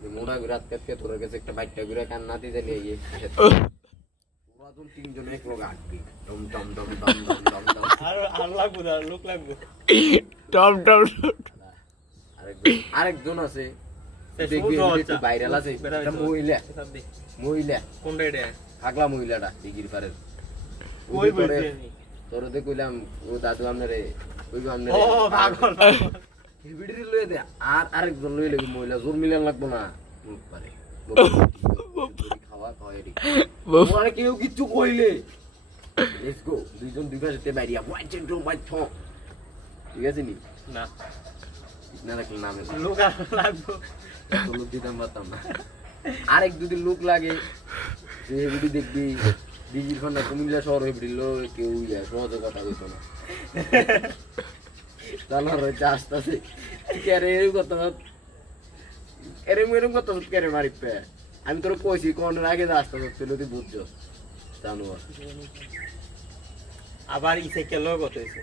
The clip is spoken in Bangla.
মোড়া ঘুরে আজকে তোর কাছে একটা বাইকটা ঘুরে কান্নাতে জানিয়ে গিয়ে পুরা তুম তিনজন এক লোক আটবি দম দম দম দম দম দম দম আর লাগবো না লোক লাগবো টম টম আরেকজন আছে দেখবি একটু ভাইরাল আছে একটা মহিলা কোনটা এটা পাগলা মহিলাটা দিঘির পারের ওই বলছি তোর ওদের কইলাম ও দাদু আপনারে ওই আপনারে ও পাগল ভিডিও লয়ে দে আর আরেকজন লয়ে লাগি মহিলা জোর মিলান লাগবো না পারে খাওয়া খাওয়াই ওরা কেউ কিছু কইলে লেটস গো দুইজন দুই পাশে বাইরিয়া ওয়াইট এন্ড হোয়াইট থ ঠিক আছে নি না না রাখলে নামে লোক লাগবো লোক দিতাম পারতাম না আরেক যদি লোক লাগে যে ভিডিও দেখবি দিঘির খন্ডা কুমিল্লা শহর হয়ে পড়িল কেউ সহজে কথা কইতো না তাহলে রয়েছে আস্তে আস্তে ক্যারে এরকম কথা এরকম কথা ক্যারে মারি পে আমি তোর কইছি কোন আগে আস্তে আস্তে তুই বুঝছো জানো আবার ইসে কেলো কত হয়েছে